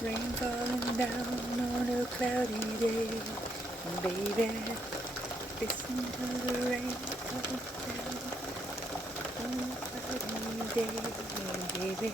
Rain falling down on a cloudy day. Baby, listen to the rain falling down on a cloudy day. Baby,